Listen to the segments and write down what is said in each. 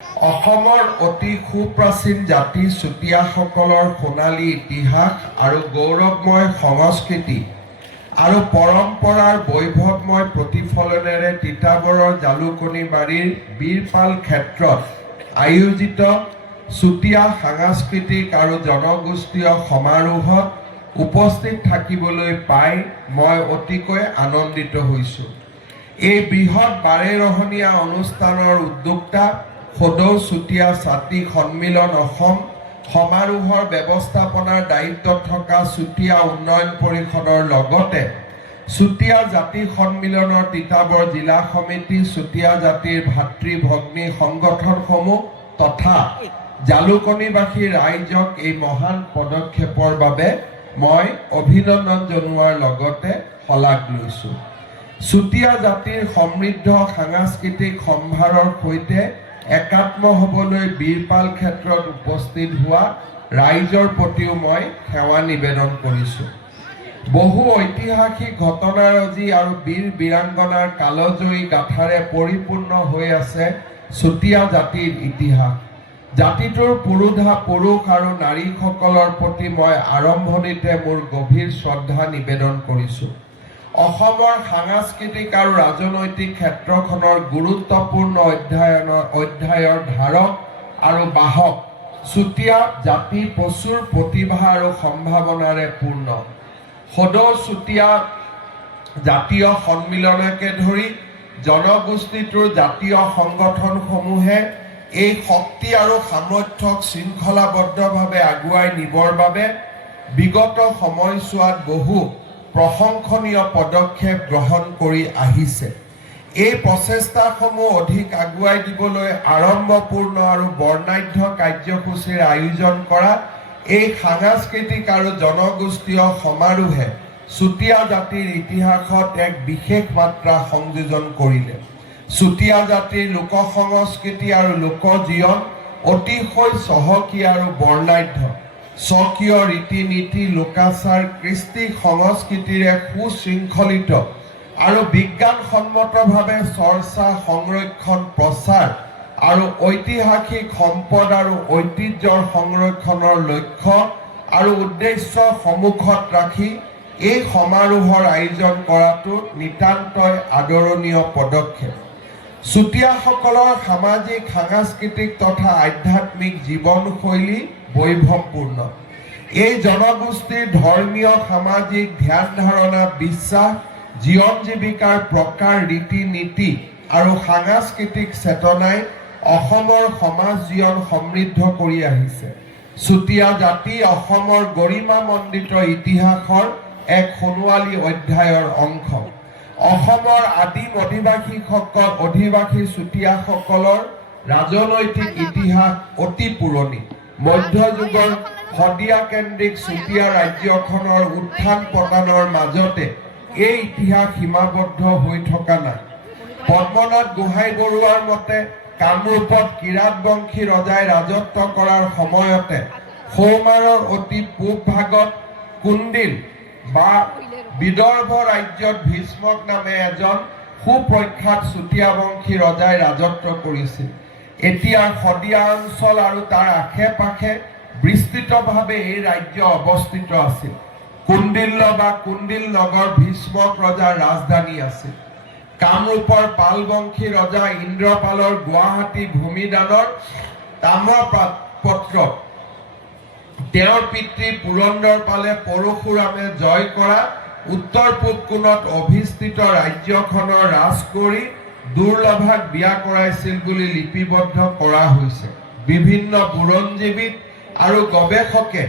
অসমৰ অতি সুপ্ৰাচীন জাতি চুতীয়াসকলৰ সোণালী ইতিহাস আৰু গৌৰৱময় সংস্কৃতি আৰু পৰম্পৰাৰ বৈভৱময় প্ৰতিফলনেৰে তিতাবৰৰ জালুকনী বাৰীৰ বীৰপাল ক্ষেত্ৰত আয়োজিত চুতীয়া সাংস্কৃতিক আৰু জনগোষ্ঠীয় সমাৰোহত উপস্থিত থাকিবলৈ পাই মই অতিকৈ আনন্দিত হৈছোঁ। এই বৃহৎ বাৰেৰহণীয়া অনুষ্ঠানৰ উদ্যোক্তা সদৌ চুতীয়া ছাত্ৰী সন্মিলন অসম সমাৰোহৰ ব্যৱস্থাপনাৰ দায়িত্বত থকা চুতীয়া উন্নয়ন পৰিষদৰ লগতে চুতীয়া জাতি সন্মিলনৰ তিতাবৰ জিলা সমিতি, চুতীয়া জাতিৰ ভাতৃ ভগ্নী সংগঠনসমূহ তথা জালুকনীবাসী ৰাইজক এই মহান পদক্ষেপৰ বাবে মই অভিনন্দন জনোৱাৰ লগতে শলাগ লৈছোঁ। চুতীয়া জাতিৰ সমৃদ্ধ সাংস্কৃতিক সম্ভাৰৰ সৈতে একাত্ম হ'বলৈ বীৰপাল ক্ষেত্ৰত উপস্থিত হোৱা ৰাইজৰ প্ৰতিও মই সেৱা নিবেদন কৰিছোঁ। বহু ঐতিহাসিক ঘটনাৰাজি আৰু বীৰ বীৰাংগনাৰ কালজয়ী গাথাৰে পৰিপূৰ্ণ হৈ আছে চুতীয়া জাতিৰ ইতিহাস। জাতিটোৰ পুৰোধা পুৰুষ আৰু নাৰীসকলৰ প্ৰতি মই আৰম্ভণিতে মোৰ গভীৰ শ্ৰদ্ধা নিবেদন কৰিছোঁ। অসমৰ সাংস্কৃতিক আৰু ৰাজনৈতিক ক্ষেত্ৰখনৰ গুৰুত্বপূৰ্ণ অধ্যায়ৰ ধাৰক আৰু বাহক চুতীয়া জাতি প্ৰচুৰ প্ৰতিভা আৰু সম্ভাৱনাৰে পূৰ্ণ। সদৌ চুতীয়া জাতীয় সন্মিলনকে ধৰি জনগোষ্ঠীটোৰ জাতীয় সংগঠনসমূহে এই শক্তি আৰু সামৰ্থ্যক শৃংখলাবদ্ধভাৱে আগুৱাই নিবৰ বাবে বিগত সময়ছোৱাত বহু প্ৰশংসনীয় পদক্ষেপ গ্ৰহণ কৰি আহিছে। এই প্ৰচেষ্টাসমূহ অধিক আগুৱাই দিবলৈ আড়ম্বৰপূৰ্ণ আৰু বৰ্ণাঢ্য কাৰ্যসূচীৰ আয়োজন কৰা এই সাংস্কৃতিক আৰু জনগোষ্ঠীয় সমাৰোহে চুতীয়া জাতিৰ ইতিহাসত এক বিশেষ মাত্ৰা সংযোজন কৰিলে। চুতীয়া জাতিৰ লোক সংস্কৃতি আৰু লোকজীৱন অতিশয় চহকী আৰু বৰ্ণাঢ্য। স্বকীয় ৰীতি নীতি, লোকাচাৰ, কৃষ্টি সংস্কৃতিৰে সুশৃংখলিত আৰু বিজ্ঞানসন্মতভাৱে চৰ্চা, সংৰক্ষণ, প্ৰচাৰ আৰু ঐতিহাসিক সম্পদ আৰু ঐতিহ্যৰ সংৰক্ষণৰ লক্ষ্য আৰু উদ্দেশ্য সন্মুখত ৰাখি এই সমাৰোহৰ আয়োজন কৰাটো নিতান্তই আদৰণীয় পদক্ষেপ। চুতীয়াসকলৰ সামাজিক, সাংস্কৃতিক তথা আধ্যাত্মিক জীৱনশৈলী বৈভৱপূৰ্ণ। এই জনগোষ্ঠীৰ ধৰ্মীয়, সামাজিক ধ্যান ধাৰণা, বিশ্বাস, জীৱন জীৱিকাৰ প্ৰকাৰ, ৰীতি নীতি আৰু সাংস্কৃতিক চেতনাই অসমৰ সমাজ জীৱন সমৃদ্ধ কৰি আহিছে। চুতীয়া জাতি অসমৰ গৰিমামণ্ডিত ইতিহাসৰ এক সোণোৱালী অধ্যায়ৰ অংশ। অসমৰ আদিম অধিবাসী চুতীয়াসকলৰ ৰাজনৈতিক ইতিহাস অতি পুৰণি। মধ্যযুগৰ শদিয়া কেন্দ্ৰিক চুতীয়া ৰাজ্যখনৰ উত্থান পতনৰ মাজতে এই ইতিহাস সীমাবদ্ধ হৈ থকা নাই। পদ্মনাথ গোহাঁই বৰুৱাৰ মতে কামৰূপত কিৰাতবংশী ৰজাই ৰাজত্ব কৰাৰ সময়তে সৌমাৰৰ অতি পূব ভাগত কুন্দিল বা বিদৰ্ভ ৰাজ্যত ভীষ্মক নামে এজন সুপ্ৰখ্যাত চুতীয়া বংশী ৰজাই ৰাজত্ব কৰিছিল। এতিয়া শদিয়া অঞ্চল আৰু তাৰ আশে পাশে বিস্তৃতভাৱে এই ৰাজ্য অৱস্থিত আছিল। কুণ্ডিল্য বা কুণ্ডিল নগৰ ভীষ্মক ৰজাৰ ৰাজধানী আছিল। কামৰূপৰ পালবংশী ৰজা ইন্দ্ৰপালৰ গুৱাহাটী ভূমিদানৰ তাম্ৰপত্ৰত তেওঁৰ পিতৃ পুৰন্দৰ পালে পৰশুৰামে জয় কৰা উত্তৰ পূব কোণত অৱস্থিত ৰাজ্যখনৰ ৰাজকুঁৱৰী দুৰ্লভাক বিয়া কৰাইছিল বুলি লিপিবদ্ধ কৰা হৈছে। বিভিন্ন বুৰঞ্জীবিদ আৰু গৱেষকে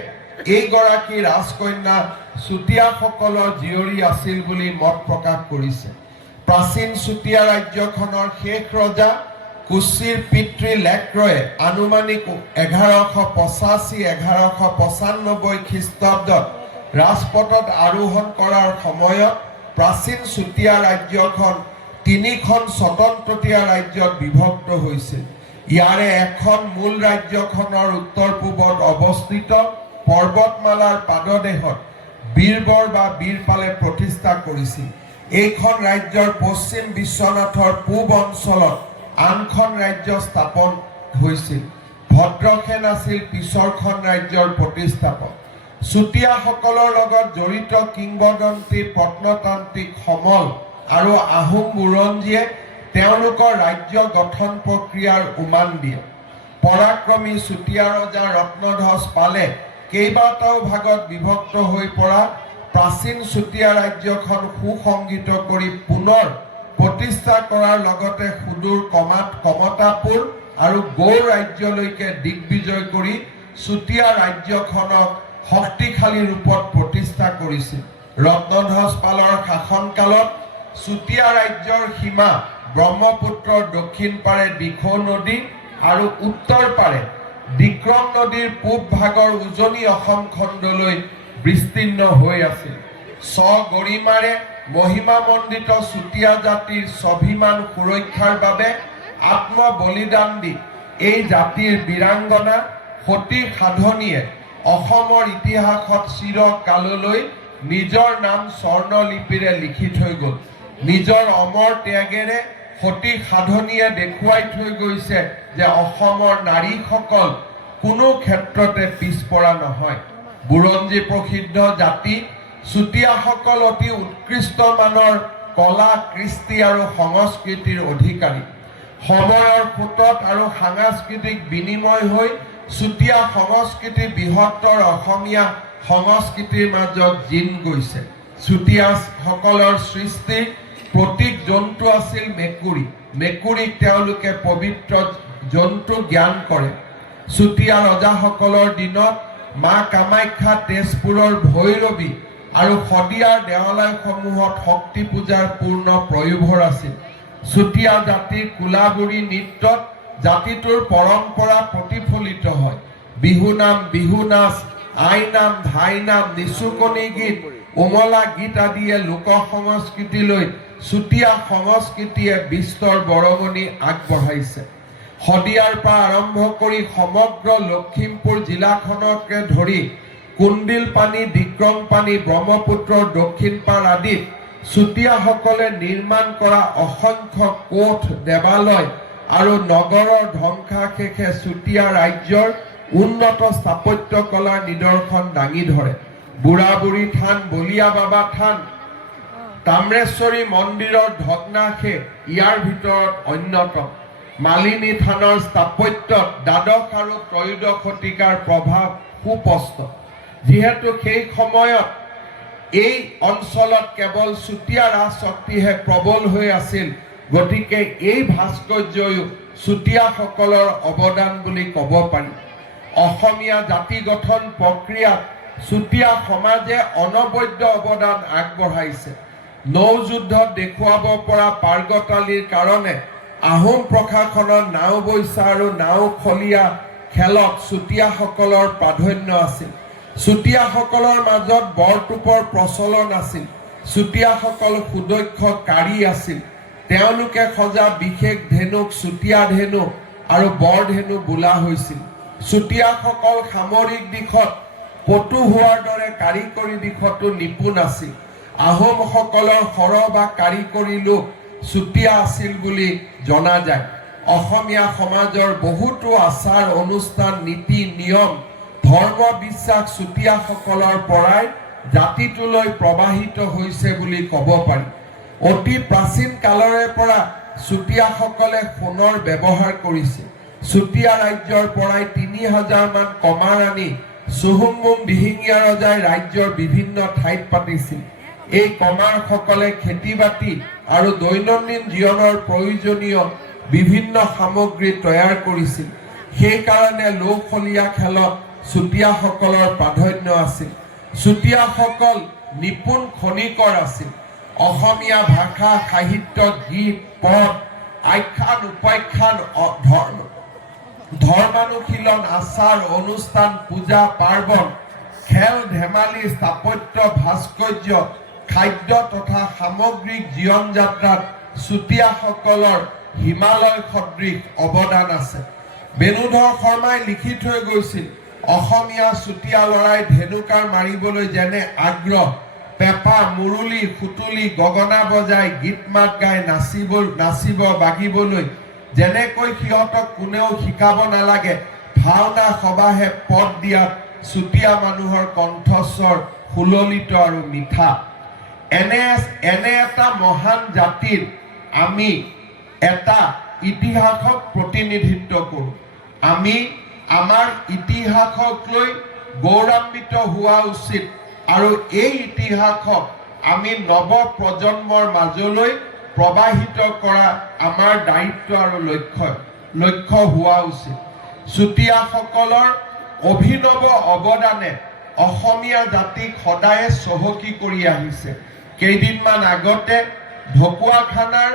এইগৰাকী ৰাজকন্যা চুতীয়াসকলৰ জীয়ৰী আছিল বুলি মত প্ৰকাশ কৰিছে। প্ৰাচীন চুতীয়া ৰাজ্যখনৰ শেষ ৰজা কোচিৰ পিতৃ লেক্ৰয়ে আনুমানিক 1185-1195 খ্ৰীষ্টাব্দত ৰাজপথত আৰোহণ কৰাৰ সময়ত প্ৰাচীন চুতীয়া ৰাজ্যখন তিনিখন স্বতন্ত্ৰতীয়া ৰাজ্যত বিভক্ত হৈছিল। ইয়াৰে এখন মূল ৰাজ্যখনৰ উত্তৰ পূবত অৱস্থিত পৰ্বতমালাৰ পাদদেশত বীৰবৰ বা বীৰপালে প্ৰতিষ্ঠা কৰিছিল। এইখন ৰাজ্যৰ পশ্চিম বিশ্বনাথৰ পূব অঞ্চলত আনখন ৰাজ্য স্থাপন হৈছিল। ভদ্ৰসেন আছিল পিছৰখন ৰাজ্যৰ প্ৰতিষ্ঠাপক। চুতীয়াসকলৰ লগত জড়িত কিংবদন্তি প্ৰত্নতান্ত্ৰিক সমল আৰু আহোম বুৰঞ্জীয়ে তেওঁলোকৰ ৰাজ্য গঠন প্ৰক্ৰিয়াৰ উমান দিয়ে। পৰাক্ৰমী চুতীয়া ৰজা ৰত্নধ্বজ পালে কেইবাটাও ভাগত বিভক্ত হৈ পৰা প্ৰাচীন চুতীয়া ৰাজ্যখন সুসংগঠিত কৰি পুনৰ প্ৰতিষ্ঠা কৰাৰ লগতে সুদূৰ কমতাপুৰ আৰু গৌড় ৰাজ্যলৈকে দিগ্বিজয় কৰি চুতীয়া ৰাজ্যখনক শক্তিশালী ৰূপত প্ৰতিষ্ঠা কৰিছিল। ৰত্নধ্বজ পালৰ শাসনকালত চুতীয়া ৰাজ্যৰ সীমা ব্ৰহ্মপুত্ৰৰ দক্ষিণ পাৰে দিখৌ নদী আৰু উত্তৰ পাৰে বিক্ৰম নদীৰ পূব ভাগৰ উজনি অসম খণ্ডলৈ বিস্তীৰ্ণ হৈ আছিল। স্বগৰিমাৰে মহিমামণ্ডিত চুতীয়া জাতিৰ স্বাভিমান সুৰক্ষাৰ বাবে আত্মবলিদান দি এই জাতিৰ বীৰাংগনা সতী সাধনীয়ে অসমৰ ইতিহাসত চিৰকাললৈ নিজৰ নাম স্বৰ্ণলিপিৰে লিখি থৈ গ'ল। নিজৰ অমৰ ত্যাগেৰে সতী সাধনীয়ে দেখুৱাই থৈ গৈছে যে অসমৰ নাৰীসকল কোনো ক্ষেত্ৰতে পিছপৰা নহয়। বুৰঞ্জী প্ৰসিদ্ধ জাতি চুতীয়াসকল অতি উৎকৃষ্ট মানৰ কলা কৃষ্টি আৰু সংস্কৃতিৰ অধিকাৰী। সময়ৰ সোঁতত আৰু সাংস্কৃতিক বিনিময় হৈ চুতীয়া সংস্কৃতি বৃহত্তৰ অসমীয়া সংস্কৃতিৰ মাজত জিন গৈছে। চুতীয়াসকলৰ সৃষ্টিৰ প্ৰতীক জন্তু আছিল মেকুৰী। মেকুৰীক তেওঁলোকে পবিত্ৰ জন্তু জ্ঞান কৰে। চুতীয়া ৰজাসকলৰ দিনত মা কামাখ্যা তেজপুৰৰ ভৈৰৱী আৰু শদিয়াৰ দেৱালয়সমূহত শক্তি পূজাৰ পূৰ্ণ প্ৰয়োভৰ আছিল। চুতীয়া জাতিৰ কোলাবুৰী নৃত্যত জাতিটোৰ পৰম্পৰা প্ৰতিফলিত হয়। বিহু নাম, বিহু নাচ, আই নাম, ধাই নাম, নিচুকনি গীত, উমলা গীত আদিয়ে লোক সংস্কৃতিলৈ চুতীয়া সংস্কৃতিয়ে বিস্তৰ বৰঙণি আগবঢ়াইছে। শদিয়াৰ পৰা আৰম্ভ কৰি সমগ্ৰ লখিমপুৰ জিলাখনকে ধৰি কুন্দিল পানী, বিক্ৰম পানী, ব্ৰহ্মপুত্ৰৰ দক্ষিণ পাৰ আদিত চুতীয়াসকলে নিৰ্মাণ কৰা অসংখ্য কোঠ, দেৱালয় আৰু নগৰৰ ধ্বংসাশেষে চুতীয়া ৰাজ্যৰ উন্নত স্থাপত্য কলাৰ নিদৰ্শন দাঙি ধৰে। বুঢ়াবুঢ়ী থান, বলিয়া বাবা থান, তাম্ৰেশ্বৰী মন্দিৰৰ ভগ্নাশেষ ইয়াৰ ভিতৰত অন্যতম। মালিনী থানৰ স্থাপত্যত দ্বাদশ আৰু ত্ৰয়োদশ শতিকাৰ প্ৰভাৱ সুস্পষ্ট। যিহেতু সেই সময়ত এই অঞ্চলত কেৱল চুতীয়া ৰাজশক্তিহে প্ৰবল হৈ আছিল, গতিকে এই ভাস্কৰ্যও চুতীয়াসকলৰ অৱদান বুলি ক'ব পাৰি। অসমীয়া জাতি গঠন প্ৰক্ৰিয়াত চুতীয়া সমাজে অনবদ্য অৱদান আগবঢ়াইছে। নৌ যুদ্ধত দেখুৱাব পৰা পাৰ্গতালীৰ কাৰণে আহোম প্ৰশাসনৰ নাওবৈচা আৰু নাওখলীয়া খেলত চুতীয়াসকলৰ প্ৰাধান্য আছিল। চুতীয়াসকলৰ মাজত বৰটোপৰ প্ৰচলন আছিল। চুতীয়াসকল সুদক্ষ কাৰী আছিল। তেওঁলোকে সজা বিশেষ ধেনুক চুতীয়া ধেনু আৰু বৰ ধেনু বোলা হৈছিল। চুতীয়াসকল সামৰিক দিশত পটু হোৱাৰ দৰে কাৰিকৰী দিশতো নিপুণ আছিল। আহোমসকলৰ সৰহ বা কাৰিকৰী লোক চুতীয়া আছিল বুলি জনা যায়। অসমীয়া সমাজৰ বহুতো আচাৰ অনুষ্ঠান, নীতি নিয়ম, ধৰ্ম বিশ্বাস চুতীয়াসকলৰ পৰাই জাতিটোলৈ প্ৰবাহিত হৈছে বুলি ক'ব পাৰি। অতি প্ৰাচীন কালৰে পৰা চুতীয়াসকলে সোণৰ ব্যৱহাৰ কৰিছে। চুতীয়া ৰাজ্যৰ পৰাই ৩০০০ মান কমাৰ আনি চুহুংমুং দিহিঙীয়া ৰজাই ৰাজ্যৰ বিভিন্ন ঠাইত পাতিছিল। এই কমাৰসকলে খেতি বাতি আৰু দৈনন্দিন জীৱনৰ প্ৰয়োজনীয় বিভিন্ন সামগ্ৰী তৈয়াৰ কৰিছিল। সেইকাৰণে লৌখলীয়া খেলত চুতীয়াসকলৰ প্ৰাধান্য আছিল। চুতীয়াসকল নিপুণ খনিকৰ আছিল। অসমীয়া ভাষা, সাহিত্য, গীত, পদ, আখ্যান, উপাখ্যান, ধৰ্মানুশীলন, আচাৰ অনুষ্ঠান, পূজা পাৰ্বণ, খেল ধেমালি, স্থাপত্য, ভাস্কৰ্য, খাদ্য তথা সামগ্ৰিক জীৱন যাত্ৰাত চুতীয়াসকলৰ হিমালয় সদৃশ অৱদান আছে। বেণুধৰ শৰ্মাই লিখি থৈ গৈছিল, অসমীয়া চুতীয়া ল'ৰাই ধেনুকাৰ মাৰিবলৈ যেনে আগ্ৰহ, পেঁপা, মুৰুলি, সুতুলি, গগনা বজাই গীত মাত গাই নাচিব বাগিবলৈ যেনেকৈ সিহঁতক কোনেও শিকাব নালাগে ভাওনা সবাহে পদ দিয়াত চুতীয়া মানুহৰ কণ্ঠস্বৰ সুললিত আৰু মিঠা। এনে এটা মহান জাতিৰ আমি এটা ইতিহাসক প্ৰতিনিধিত্ব কৰোঁ। আমি আমাৰ ইতিহাসক লৈ গৌৰৱান্বিত হোৱা উচিত আৰু এই ইতিহাসক আমি নৱ প্ৰজন্মৰ মাজলৈ প্ৰবাহিত কৰা আমাৰ দায়িত্ব আৰু লক্ষ্য হোৱা উচিত। চুতীয়াসকলৰ অভিনৱ অৱদানে অসমীয়া জাতিক সদায়ে চহকী কৰি আহিছে। কেইদিনমান আগতে ঢকুৱাখানাৰ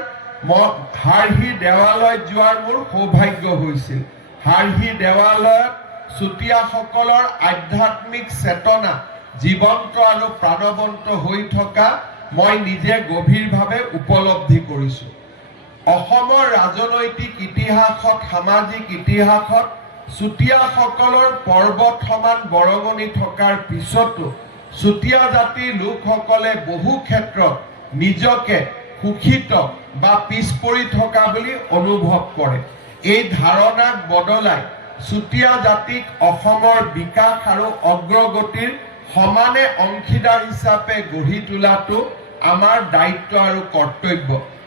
হাৰহি দেৱালয়ত যোৱাৰ মোৰ সৌভাগ্য হৈছিল। হাৰহি দেৱালয়ত চুতীয়াসকলৰ আধ্যাত্মিক চেতনা জীৱন্ত আৰু প্ৰাণৱন্ত হৈ থকা মই নিজে গভীৰভাৱে উপলব্ধি কৰিছোঁ। অসমৰ ৰাজনৈতিক ইতিহাসত সামাজিক ইতিহাসত চুতীয়াসকলৰ পৰ্বত সমান বৰঙণি থকাৰ পিছতো চুতীয়া জাতিৰ লোকসকলে বহু ক্ষেত্ৰত নিজকে শোষিত বা পিছ পৰি থকা বুলি অনুভৱ কৰে। এই ধাৰণাক বদলাই চুতীয়া জাতিক অসমৰ বিকাশ আৰু অগ্ৰগতিৰ সমানে অংশীদাৰ হিচাপে গঢ়ি তোলাটো আমাৰ দায়িত্ব আৰু কৰ্তব্য।